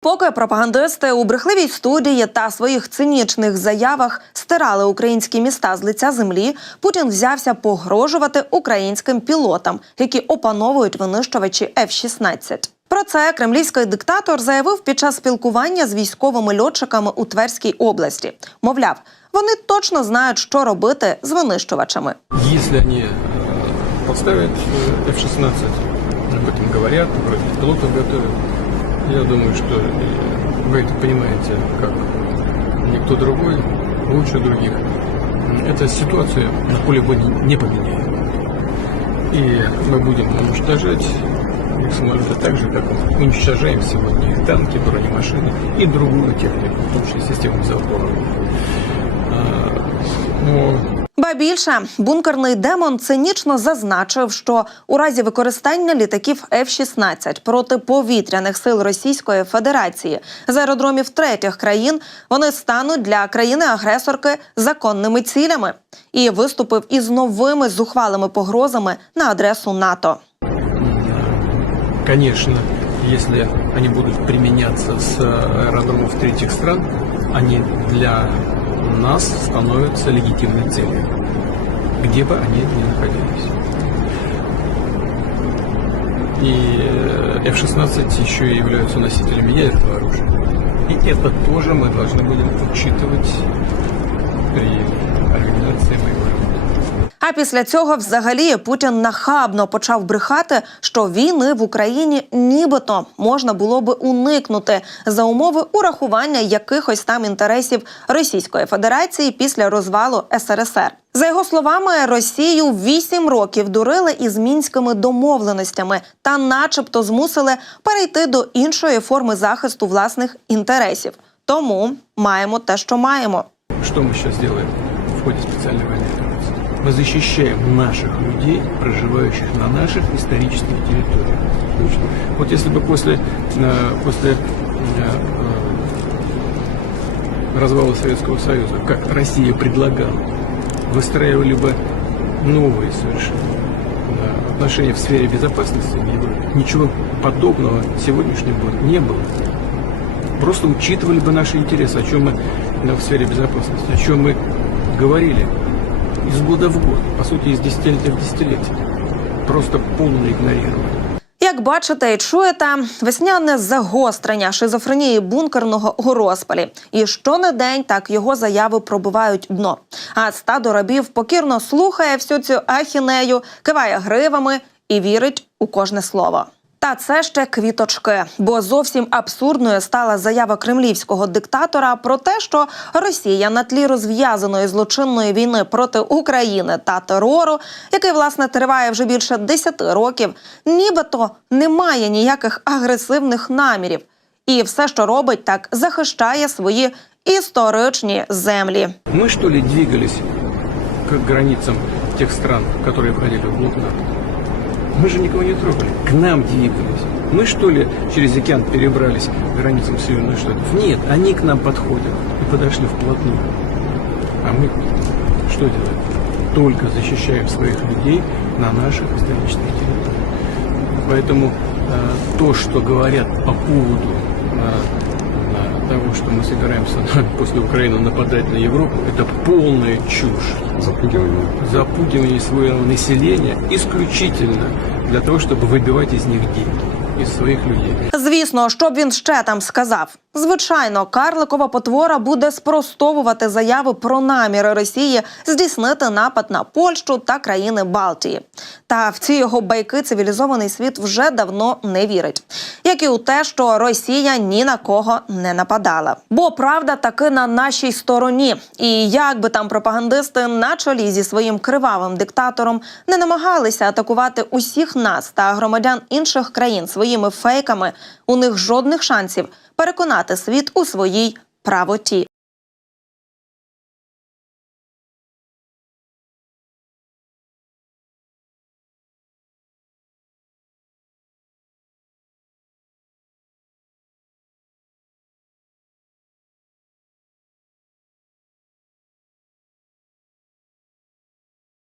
Поки пропагандисти у брехливій студії та своїх цинічних заявах стирали українські міста з лиця землі, Путін взявся погрожувати українським пілотам, які опановують винищувачі F-16. Про це кремлівський диктатор заявив під час спілкування з військовими льотчиками у Тверській області. Мовляв, вони точно знають, що робити з винищувачами. Если они э, поставят э, F-16, об этом говорят, вроде пилотов готовят, Я думаю, что вы это понимаете, как никто другой, лучше других. Эта ситуация на поле боя не поменяет. И мы будем уничтожать их самолеты так же, как уничтожаем сегодня их танки, бронемашины и другую технику, в том числе систему залпового. А, Но Ба більше бункерний демон цинічно зазначив, що у разі використання літаків F-16 проти повітряних сил Російської Федерації з аеродромів третіх країн вони стануть для країни-агресорки законними цілями і виступив із новими зухвалими погрозами на адресу НАТО. Конечно, если они будут применяться с аэродромов третьих стран, они для нас становятся легитимной целью, где бы они ни находились. И э, F-16 еще и являются носителями ядерного оружия. И это тоже мы должны будем учитывать при организации работы. А після цього, взагалі, Путін нахабно почав брехати, що війни в Україні нібито можна було би уникнути за умови урахування якихось там інтересів Російської Федерації після розвалу СРСР. За його словами, Росію вісім років дурили із мінськими домовленостями та, начебто, змусили перейти до іншої форми захисту власних інтересів. Тому маємо те, що маємо. Что мы сейчас делаем в военной операции? Мы защищаем наших людей, проживающих на наших исторических территориях. Вот если бы после, э, после э, э, развала Советского Союза, как Россия предлагала, выстраивали бы новые совершенно отношения в сфере безопасности ничего подобного сегодняшнего не было. Просто учитывали бы наши интересы, о чем мы в сфере безопасности, о чем мы говорили из года в год, по сути, из десятилетия в десятилетие. Просто полное игнорирование. Як бачите і чуєте, весняне загострення шизофренії бункерного у розпалі. І день, так його заяви пробивають дно. А стадо рабів покірно слухає всю цю ахінею, киває гривами і вірить у кожне слово. Та це ще квіточки, бо зовсім абсурдною стала заява кремлівського диктатора про те, що Росія на тлі розв'язаної злочинної війни проти України та терору, який власне триває вже більше 10 років, нібито не має ніяких агресивних намірів, і все, що робить, так захищає свої історичні землі. Мы, что ли, двигались к границам тех стран, которые входили в блок НАТО? Мы же никого не трогали. К нам двигались. Мы, что ли, через океан перебрались к границам Соединенных Штатов? Нет, они к нам подходят и подошли вплотную. А мы что делаем? Только защищаем своих людей на наших исторических территориях. Поэтому э, то, что говорят по поводу э, того, что мы собираемся после Украины нападать на Европу, это полная чушь. Запугивание. Запугивание своего населения исключительно для того, чтобы выбивать из них деньги, из своих людей. Звісно, що б він ще там сказав. Звичайно, Карликова потвора буде спростовувати заяви про наміри Росії здійснити напад на Польщу та країни Балтії. Та в ці його байки цивілізований світ вже давно не вірить, як і у те, що Росія ні на кого не нападала. Бо правда таки на нашій стороні. І як би там пропагандисти на чолі зі своїм кривавим диктатором не намагалися атакувати усіх нас та громадян інших країн своїми фейками, у них жодних шансів переконати світ у своїй правоті.